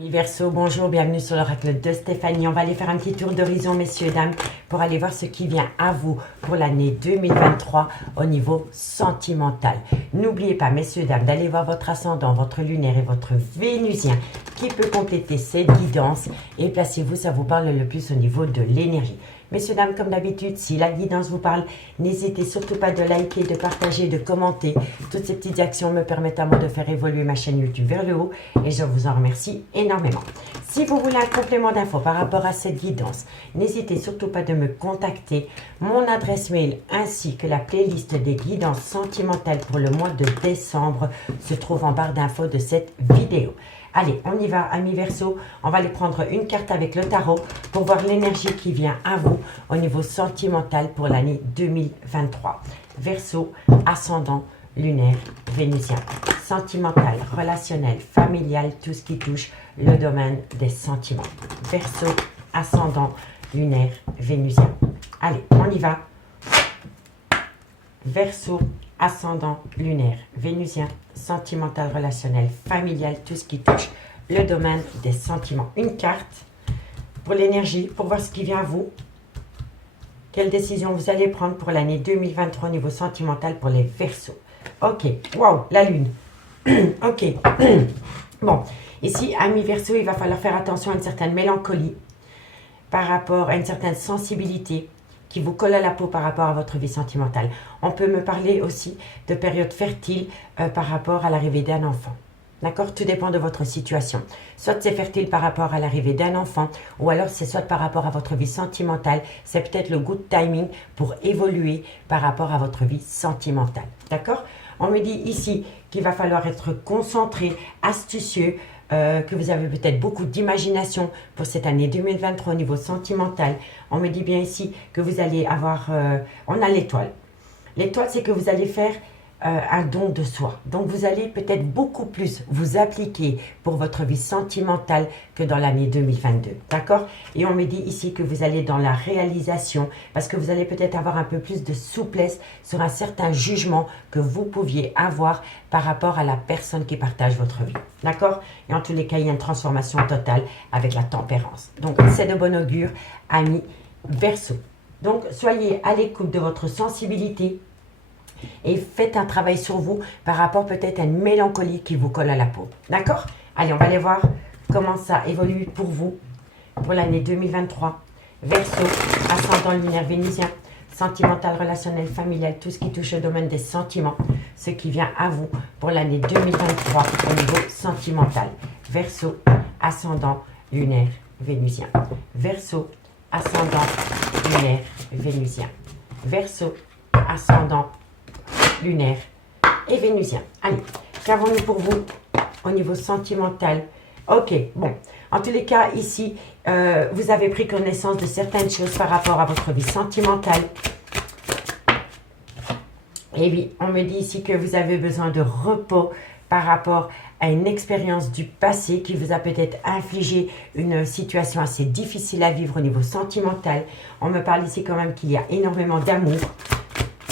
Amis Verseau, bonjour, bienvenue sur l'oracle de Stéphanie. On va aller faire un petit tour d'horizon, messieurs, dames, pour aller voir ce qui vient à vous pour l'année 2023 au niveau sentimental. N'oubliez pas, messieurs, dames, d'aller voir votre ascendant, votre lunaire et votre vénusien qui peut compléter cette guidance. Et placez-vous, ça vous parle le plus au niveau de l'énergie. Messieurs, dames, comme d'habitude, si la guidance vous parle, n'hésitez surtout pas de liker, de partager, de commenter. Toutes ces petites actions me permettent à moi de faire évoluer ma chaîne YouTube vers le haut et je vous en remercie énormément. Si vous voulez un complément d'infos par rapport à cette guidance, n'hésitez surtout pas de me contacter. Mon adresse mail ainsi que la playlist des guidances sentimentales pour le mois de décembre se trouve en barre d'infos de cette vidéo. Allez, on y va, amis Verseau. On va aller prendre une carte avec le tarot pour voir l'énergie qui vient à vous au niveau sentimental pour l'année 2023. Verseau, ascendant, lunaire, vénusien. Sentimental, relationnel, familial, tout ce qui touche le domaine des sentiments. Verseau, ascendant, lunaire, vénusien. Allez, on y va. Verseau, ascendant, lunaire, vénusien, sentimental, relationnel, familial, tout ce qui touche le domaine des sentiments. Une carte pour l'énergie, pour voir ce qui vient à vous. Quelle décision vous allez prendre pour l'année 2023 au niveau sentimental pour les Verseaux. Ok, waouh, la lune. Ok, bon, ici, amis Verseaux, il va falloir faire attention à une certaine mélancolie par rapport à une certaine sensibilité qui vous colle à la peau par rapport à votre vie sentimentale. On peut me parler aussi de période fertile par rapport à l'arrivée d'un enfant. D'accord? Tout dépend de votre situation. Soit c'est fertile par rapport à l'arrivée d'un enfant, ou alors c'est soit par rapport à votre vie sentimentale. C'est peut-être le good timing pour évoluer par rapport à votre vie sentimentale. D'accord? On me dit ici qu'il va falloir être concentré, astucieux, que vous avez peut-être beaucoup d'imagination pour cette année 2023 au niveau sentimental. On me dit bien ici que vous allez avoir... on a l'étoile. L'étoile, c'est que vous allez faire un don de soi. Donc, vous allez peut-être beaucoup plus vous appliquer pour votre vie sentimentale que dans l'année 2022. D'accord? Et on me dit ici que vous allez dans la réalisation parce que vous allez peut-être avoir un peu plus de souplesse sur un certain jugement que vous pouviez avoir par rapport à la personne qui partage votre vie. D'accord? Et en tous les cas, il y a une transformation totale avec la tempérance. Donc, c'est de bon augure, amis Verseau. Donc, soyez à l'écoute de votre sensibilité et faites un travail sur vous par rapport peut-être à une mélancolie qui vous colle à la peau. D'accord? Allez, on va aller voir comment ça évolue pour vous pour l'année 2023. Verseau, ascendant lunaire vénusien, sentimental, relationnel, familial, tout ce qui touche au domaine des sentiments, ce qui vient à vous pour l'année 2023 au niveau sentimental. Verseau, ascendant lunaire vénusien. Verseau, ascendant lunaire vénusien. Verseau, ascendant lunaire et vénusien. Allez, qu'avons-nous pour vous au niveau sentimental? Ok, bon, en tous les cas, ici, vous avez pris connaissance de certaines choses par rapport à votre vie sentimentale. Et oui, on me dit ici que vous avez besoin de repos par rapport à une expérience du passé qui vous a peut-être infligé une situation assez difficile à vivre au niveau sentimental. On me parle ici quand même qu'il y a énormément d'amour.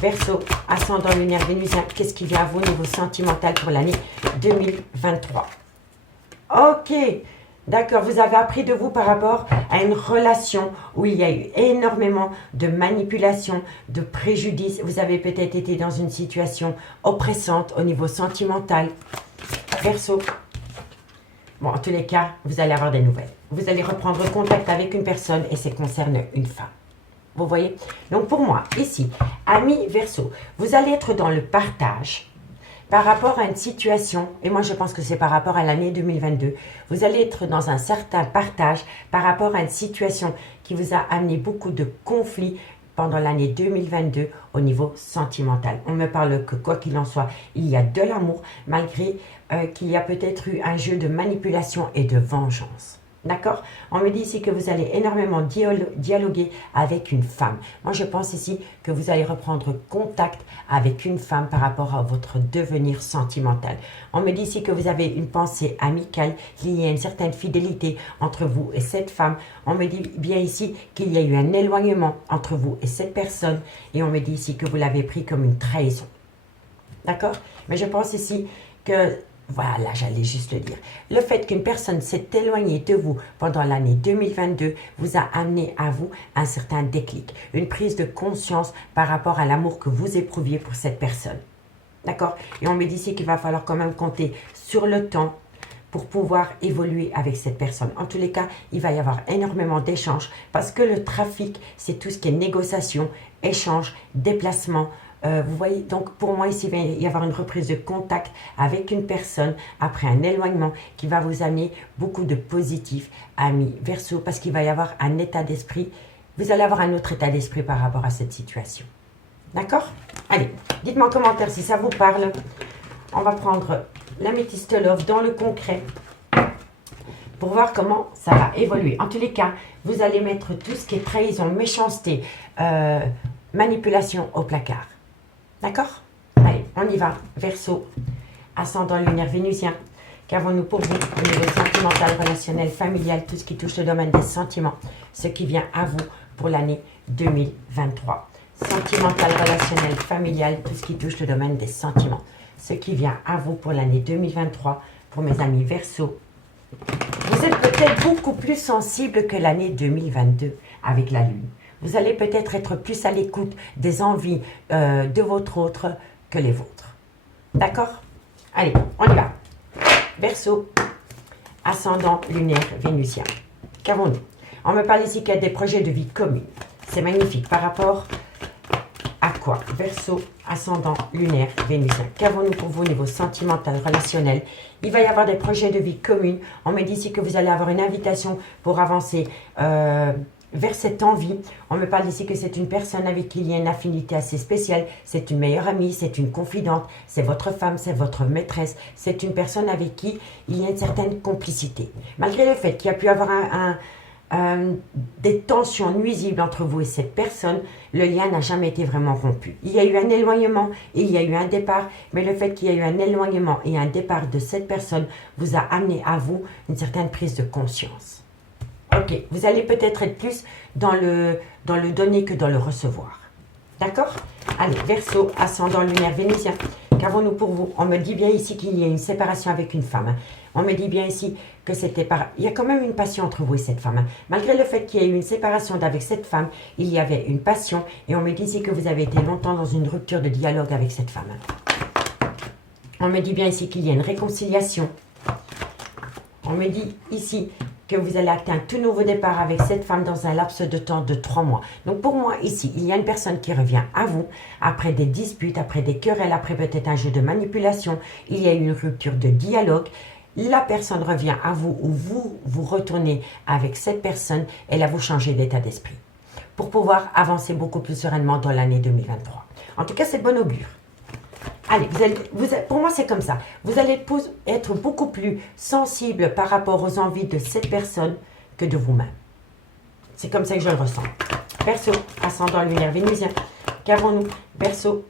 Verseau, ascendant lunaire vénusien, qu'est-ce qui vient à vous au niveau sentimental pour l'année 2023? Ok, d'accord, vous avez appris de vous par rapport à une relation où il y a eu énormément de manipulation, de préjudice. Vous avez peut-être été dans une situation oppressante au niveau sentimental. Verseau, bon, en tous les cas, vous allez avoir des nouvelles. Vous allez reprendre contact avec une personne et ça concerne une femme. Vous voyez? Donc pour moi, ici, amis Verseau, vous allez être dans le partage par rapport à une situation, et moi je pense que c'est par rapport à l'année 2022, vous allez être dans un certain partage par rapport à une situation qui vous a amené beaucoup de conflits pendant l'année 2022 au niveau sentimental. On me parle que quoi qu'il en soit, il y a de l'amour, malgré qu'il y a peut-être eu un jeu de manipulation et de vengeance. D'accord? On me dit ici que vous allez énormément dialoguer avec une femme. Moi, je pense ici que vous allez reprendre contact avec une femme par rapport à votre devenir sentimental. On me dit ici que vous avez une pensée amicale, qu'il y a une certaine fidélité entre vous et cette femme. On me dit bien ici qu'il y a eu un éloignement entre vous et cette personne. Et on me dit ici que vous l'avez pris comme une trahison. D'accord? Mais je pense ici que Voilà, j'allais juste le dire. Le fait qu'une personne s'est éloignée de vous pendant l'année 2022 vous a amené à vous un certain déclic, une prise de conscience par rapport à l'amour que vous éprouviez pour cette personne. D'accord? Et on me dit ici qu'il va falloir quand même compter sur le temps pour pouvoir évoluer avec cette personne. En tous les cas, il va y avoir énormément d'échanges parce que le trafic, c'est tout ce qui est négociation, échange, déplacement. Vous voyez, donc pour moi ici, il va y avoir une reprise de contact avec une personne après un éloignement qui va vous amener beaucoup de positifs, amis, Verseau, parce qu'il va y avoir un état d'esprit. Vous allez avoir un autre état d'esprit par rapport à cette situation. D'accord? Allez, dites-moi en commentaire si ça vous parle. On va prendre l'améthyste love dans le concret pour voir comment ça va évoluer. En tous les cas, vous allez mettre tout ce qui est trahison, méchanceté, manipulation au placard. D'accord? Allez, on y va. Verseau, ascendant lunaire vénusien. Qu'avons-nous pour vous au niveau sentimental, relationnel, familial, tout ce qui touche le domaine des sentiments, ce qui vient à vous pour l'année 2023. Sentimental, relationnel, familial, tout ce qui touche le domaine des sentiments, ce qui vient à vous pour l'année 2023, pour mes amis Verseau. Vous êtes peut-être beaucoup plus sensible que l'année 2022 avec la Lune. Vous allez peut-être être plus à l'écoute des envies de votre autre que les vôtres. D'accord? Allez, on y va. Verseau, ascendant lunaire vénusien. Qu'avons-nous? On me parle ici qu'il y a des projets de vie commune. C'est magnifique. Par rapport à quoi? Verseau, ascendant lunaire vénusien. Qu'avons-nous pour vous au niveau sentimental, relationnel? Il va y avoir des projets de vie communs. On me dit ici que vous allez avoir une invitation pour avancer vers cette envie. On me parle ici que c'est une personne avec qui il y a une affinité assez spéciale. C'est une meilleure amie, c'est une confidente, c'est votre femme, c'est votre maîtresse. C'est une personne avec qui il y a une certaine complicité. Malgré le fait qu'il y a pu avoir des tensions nuisibles entre vous et cette personne, le lien n'a jamais été vraiment rompu. Il y a eu un éloignement et il y a eu un départ, mais le fait qu'il y a eu un éloignement et un départ de cette personne vous a amené à vous une certaine prise de conscience. Ok, vous allez peut-être être plus dans le donner que dans le recevoir. D'accord? Allez, Verseau, ascendant lunaire vénusien. Qu'avons-nous pour vous? On me dit bien ici qu'il y a une séparation avec une femme. On me dit bien ici que c'était par... Il y a quand même une passion entre vous et cette femme. Malgré le fait qu'il y ait eu une séparation avec cette femme, il y avait une passion. Et on me dit ici que vous avez été longtemps dans une rupture de dialogue avec cette femme. On me dit bien ici qu'il y a une réconciliation. On me dit ici que vous allez acter un tout nouveau départ avec cette femme dans un laps de temps de 3 mois. Donc pour moi ici, il y a une personne qui revient à vous après des disputes, après des querelles, après peut-être un jeu de manipulation. Il y a une rupture de dialogue. La personne revient à vous ou vous retournez avec cette personne et là vous changez d'état d'esprit pour pouvoir avancer beaucoup plus sereinement dans l'année 2023. En tout cas, c'est bon augure. Allez, pour moi, c'est comme ça. Vous allez être beaucoup plus sensible par rapport aux envies de cette personne que de vous-même. C'est comme ça que je le ressens. Verseau, ascendant lunaire vénusien. Qu'avons-nous? Verseau.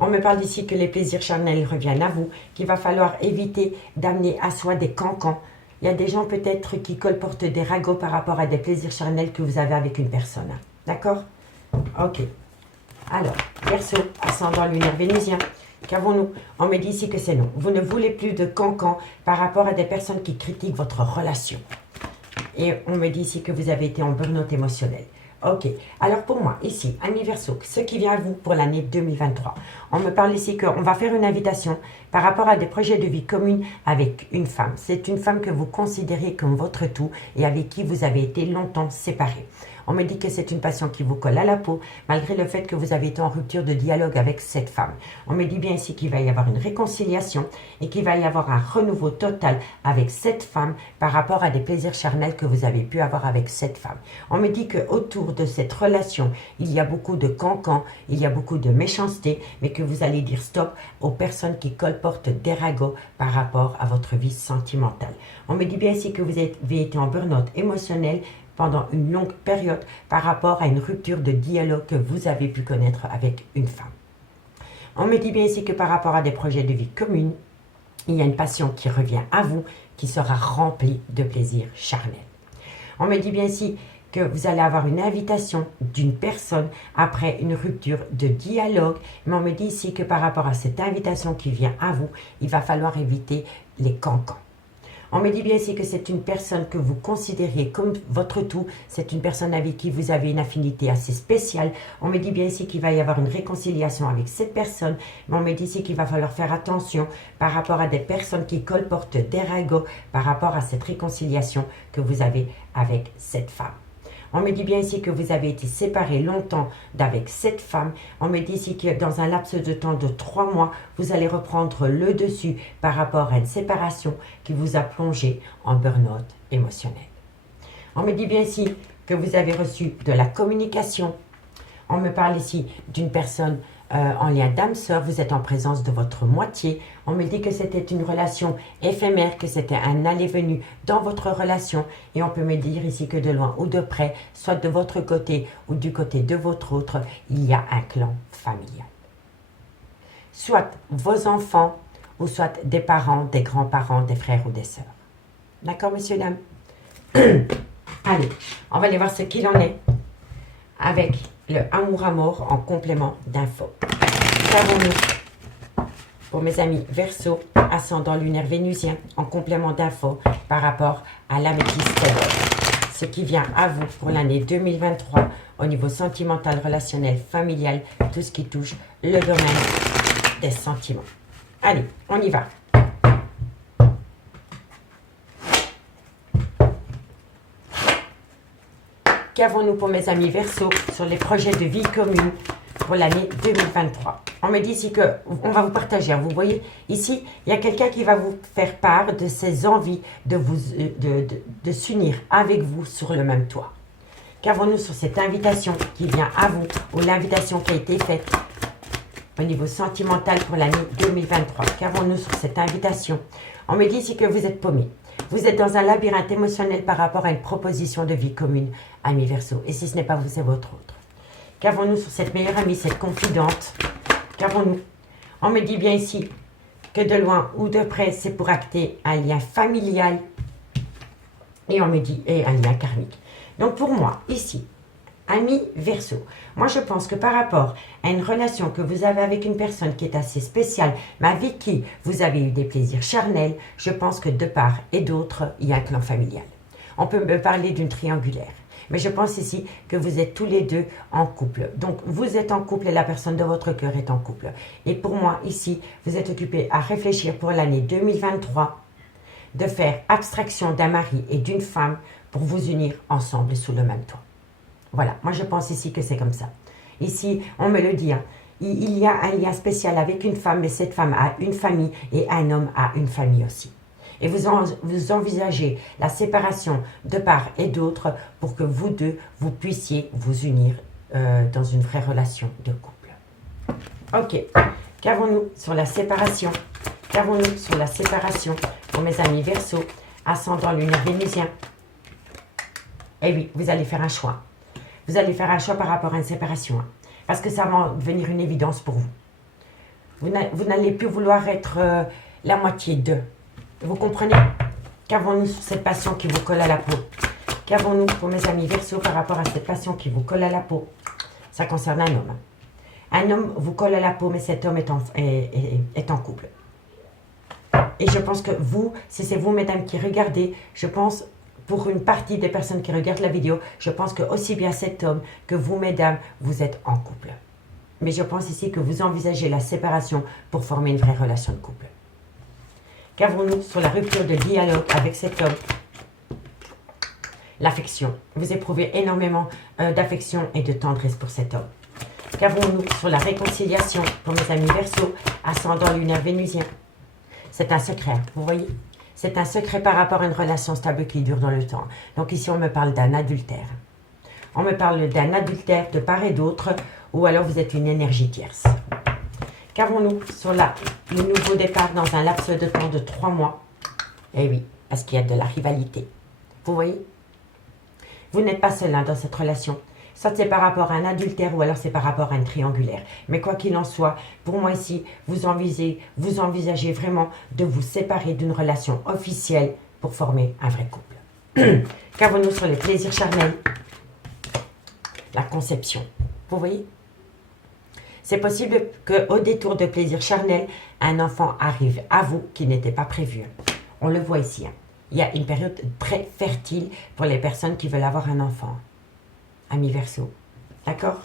On me parle d'ici que les plaisirs charnels reviennent à vous, qu'il va falloir éviter d'amener à soi des cancans. Il y a des gens peut-être qui colportent des ragots par rapport à des plaisirs charnels que vous avez avec une personne. D'accord? Ok. Alors, Verseau, ascendant lunaire vénusien, qu'avons-nous? On me dit ici que c'est non. Vous ne voulez plus de cancans par rapport à des personnes qui critiquent votre relation. Et on me dit ici que vous avez été en burn-out émotionnel. Ok, alors pour moi, ici, ami Verseau, ce qui vient à vous pour l'année 2023. On me parle ici qu'on va faire une invitation par rapport à des projets de vie communs avec une femme. C'est une femme que vous considérez comme votre tout et avec qui vous avez été longtemps séparés. On me dit que c'est une passion qui vous colle à la peau, malgré le fait que vous avez été en rupture de dialogue avec cette femme. On me dit bien ici qu'il va y avoir une réconciliation et qu'il va y avoir un renouveau total avec cette femme par rapport à des plaisirs charnels que vous avez pu avoir avec cette femme. On me dit qu'autour de cette relation, il y a beaucoup de cancans, il y a beaucoup de méchanceté, mais que vous allez dire stop aux personnes qui colportent des ragots par rapport à votre vie sentimentale. On me dit bien ici que vous avez été en burn-out émotionnel pendant une longue période par rapport à une rupture de dialogue que vous avez pu connaître avec une femme. On me dit bien ici que par rapport à des projets de vie communs, il y a une passion qui revient à vous, qui sera remplie de plaisir charnel. On me dit bien ici que vous allez avoir une invitation d'une personne après une rupture de dialogue. Mais on me dit ici que par rapport à cette invitation qui vient à vous, il va falloir éviter les cancans. On me dit bien ici que c'est une personne que vous considériez comme votre tout. C'est une personne avec qui vous avez une affinité assez spéciale. On me dit bien ici qu'il va y avoir une réconciliation avec cette personne. Mais on me dit ici qu'il va falloir faire attention par rapport à des personnes qui colportent des ragots par rapport à cette réconciliation que vous avez avec cette femme. On me dit bien ici que vous avez été séparés longtemps d'avec cette femme. On me dit ici que dans un laps de temps de 3 mois, vous allez reprendre le dessus par rapport à une séparation qui vous a plongé en burn-out émotionnel. On me dit bien ici que vous avez reçu de la communication. On me parle ici d'une personne en lien d'âme sœur, vous êtes en présence de votre moitié. On me dit que c'était une relation éphémère, que c'était un aller-venu dans votre relation. Et on peut me dire ici que de loin ou de près, soit de votre côté ou du côté de votre autre, il y a un clan familial. Soit vos enfants ou soit des parents, des grands-parents, des frères ou des sœurs. D'accord, messieurs, dames? Allez, on va aller voir ce qu'il en est avec le amour à mort en complément d'infos. Qu'avons-nous pour mes amis Verseau, ascendant lunaire vénusien en complément d'infos par rapport à l'améthyste? Ce qui vient à vous pour l'année 2023 au niveau sentimental, relationnel, familial, tout ce qui touche le domaine des sentiments. Allez, on y va. Qu'avons-nous pour mes amis Verseau sur les projets de vie commune pour l'année 2023? On me dit ici qu'on va vous partager. Vous voyez, ici, il y a quelqu'un qui va vous faire part de ses envies de s'unir avec vous sur le même toit. Qu'avons-nous sur cette invitation qui vient à vous ou l'invitation qui a été faite au niveau sentimental pour l'année 2023? Qu'avons-nous sur cette invitation? On me dit ici que vous êtes paumé. Vous êtes dans un labyrinthe émotionnel par rapport à une proposition de vie commune, ami Verseau. Et si ce n'est pas vous, c'est votre autre. Qu'avons-nous sur cette meilleure amie, cette confidente? Qu'avons-nous? On me dit bien ici que de loin ou de près, c'est pour acter un lien familial. Et on me dit, et un lien karmique. Donc pour moi, ici, ami Verseau, moi je pense que par rapport à une relation que vous avez avec une personne qui est assez spéciale, mais avec qui vous avez eu des plaisirs charnels, je pense que de part et d'autre, il y a un clan familial. On peut me parler d'une triangulaire. Mais je pense ici que vous êtes tous les deux en couple. Donc, vous êtes en couple et la personne de votre cœur est en couple. Et pour moi, ici, vous êtes occupé à réfléchir pour l'année 2023 de faire abstraction d'un mari et d'une femme pour vous unir ensemble sous le même toit. Voilà, moi je pense ici que c'est comme ça. Ici, on me le dit, hein, il y a un lien spécial avec une femme, mais cette femme a une famille et un homme a une famille aussi. Et vous envisagez la séparation de part et d'autre pour que vous deux, vous puissiez vous unir dans une vraie relation de couple. Ok, qu'avons-nous sur la séparation? Qu'avons-nous sur la séparation pour mes amis Verseau, ascendant lunaire vénusien? Eh oui, vous allez faire un choix. Vous allez faire un choix par rapport à une séparation. Hein, parce que ça va devenir une évidence pour vous. Vous n'allez plus vouloir être la moitié d'eux. Vous comprenez? Qu'avons-nous sur cette passion qui vous colle à la peau? Qu'avons-nous pour mes amis Verseau par rapport à cette passion qui vous colle à la peau? Ça concerne un homme. Un homme vous colle à la peau, mais cet homme est en couple. Et je pense que vous, si c'est vous, mesdames, qui regardez, je pense, pour une partie des personnes qui regardent la vidéo, je pense que aussi bien cet homme que vous, mesdames, vous êtes en couple. Mais je pense ici que vous envisagez la séparation pour former une vraie relation de couple. Qu'avons-nous sur la rupture de dialogue avec cet homme? L'affection. Vous éprouvez énormément d'affection et de tendresse pour cet homme. Qu'avons-nous sur la réconciliation pour mes amis Verseau, ascendant lunaire vénusien? C'est un secret, vous voyez? C'est un secret par rapport à une relation stable qui dure dans le temps. Donc ici, on me parle d'un adultère. On me parle d'un adultère de part et d'autre, ou alors vous êtes une énergie tierce. Qu'avons-nous sur le nouveau départ dans un laps de temps de 3 mois? Eh oui, parce qu'il y a de la rivalité. Vous voyez? Vous n'êtes pas seul dans cette relation. Soit c'est par rapport à un adultère ou alors c'est par rapport à une triangulaire. Mais quoi qu'il en soit, pour moi ici, vous envisagez vraiment de vous séparer d'une relation officielle pour former un vrai couple. Qu'avons-nous sur les plaisirs charnels la conception. Vous voyez? C'est possible qu'au détour de plaisir charnel, un enfant arrive à vous qui n'était pas prévu. On le voit ici. Il y a une période très fertile pour les personnes qui veulent avoir un enfant. Amis Verseau. D'accord?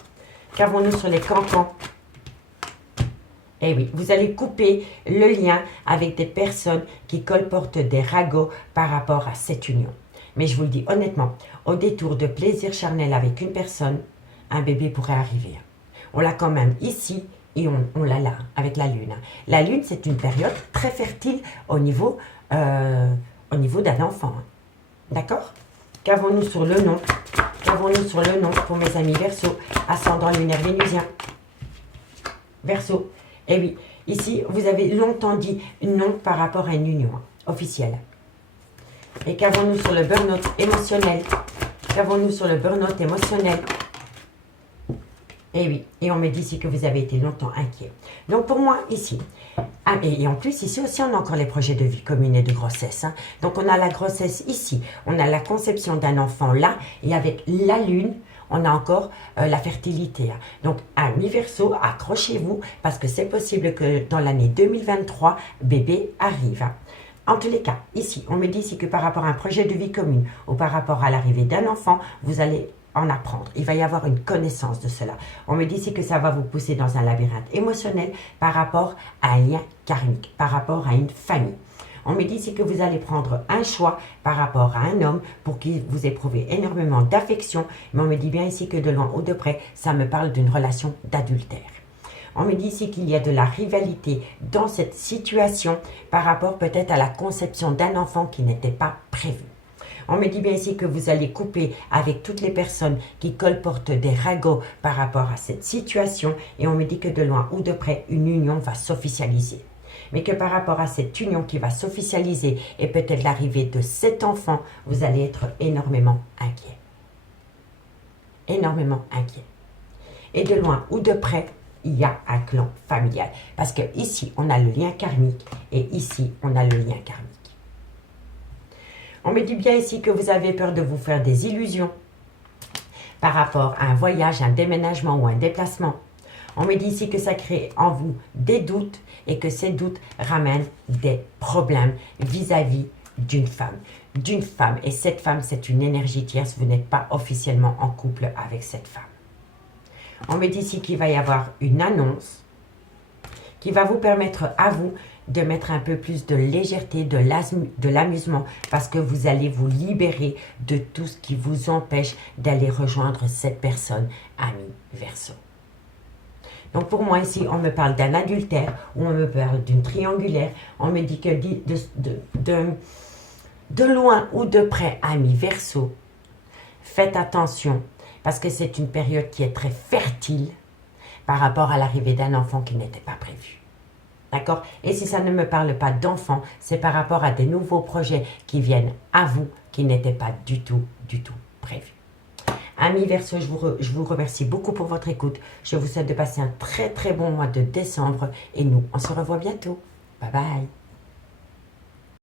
Qu'avons-nous sur les cancans? Eh oui, vous allez couper le lien avec des personnes qui colportent des ragots par rapport à cette union. Mais je vous le dis honnêtement, au détour de plaisir charnel avec une personne, un bébé pourrait arriver. On l'a quand même ici et on l'a là, avec la lune. La lune, c'est une période très fertile au niveau d'un enfant. D'accord? Qu'avons-nous sur le nom? Qu'avons-nous sur le nom pour mes amis Verseau, ascendant lunaire vénusien? Verseau. Eh oui, ici, vous avez longtemps dit non par rapport à une union officielle. Et qu'avons-nous sur le burn-out émotionnel? Qu'avons-nous sur le burn-out émotionnel? Eh oui, et on me dit ici que vous avez été longtemps inquiet. Donc pour moi, ici, et en plus, ici aussi, on a encore les projets de vie commune et de grossesse. Hein. Donc on a la grossesse ici, on a la conception d'un enfant là, et avec la lune, on a encore la fertilité. Hein. Donc, amis Verseau, accrochez-vous parce que c'est possible que dans l'année 2023, bébé arrive. Hein. En tous les cas, ici, on me dit ici que par rapport à un projet de vie commune ou par rapport à l'arrivée d'un enfant, vous allez en apprendre. Il va y avoir une connaissance de cela. On me dit ici que ça va vous pousser dans un labyrinthe émotionnel par rapport à un lien karmique, par rapport à une famille. On me dit ici que vous allez prendre un choix par rapport à un homme pour qui vous éprouvez énormément d'affection, mais on me dit bien ici que de loin ou de près, ça me parle d'une relation d'adultère. On me dit ici qu'il y a de la rivalité dans cette situation par rapport peut-être à la conception d'un enfant qui n'était pas prévu. On me dit bien ici que vous allez couper avec toutes les personnes qui colportent des ragots par rapport à cette situation et on me dit que de loin ou de près, une union va s'officialiser. Mais que par rapport à cette union qui va s'officialiser et peut-être l'arrivée de cet enfant, vous allez être énormément inquiet. Énormément inquiet. Et de loin ou de près, il y a un clan familial. Parce que ici, on a le lien karmique et ici, on a le lien karmique. On me dit bien ici que vous avez peur de vous faire des illusions par rapport à un voyage, un déménagement ou un déplacement. On me dit ici que ça crée en vous des doutes et que ces doutes ramènent des problèmes vis-à-vis d'une femme. Et cette femme, c'est une énergie tierce. Vous n'êtes pas officiellement en couple avec cette femme. On me dit ici qu'il va y avoir une annonce qui va vous permettre à vous de mettre un peu plus de légèreté, de l'amusement, parce que vous allez vous libérer de tout ce qui vous empêche d'aller rejoindre cette personne, ami Verseau. Donc pour moi ici, on me parle d'un adultère, ou on me parle d'une triangulaire, on me dit que de loin ou de près, ami Verseau, faites attention, parce que c'est une période qui est très fertile par rapport à l'arrivée d'un enfant qui n'était pas prévu. D'accord? Et si ça ne me parle pas d'enfant, c'est par rapport à des nouveaux projets qui viennent à vous, qui n'étaient pas du tout prévus. Amis Verseau, je vous remercie beaucoup pour votre écoute. Je vous souhaite de passer un très très bon mois de décembre et nous, on se revoit bientôt. Bye bye.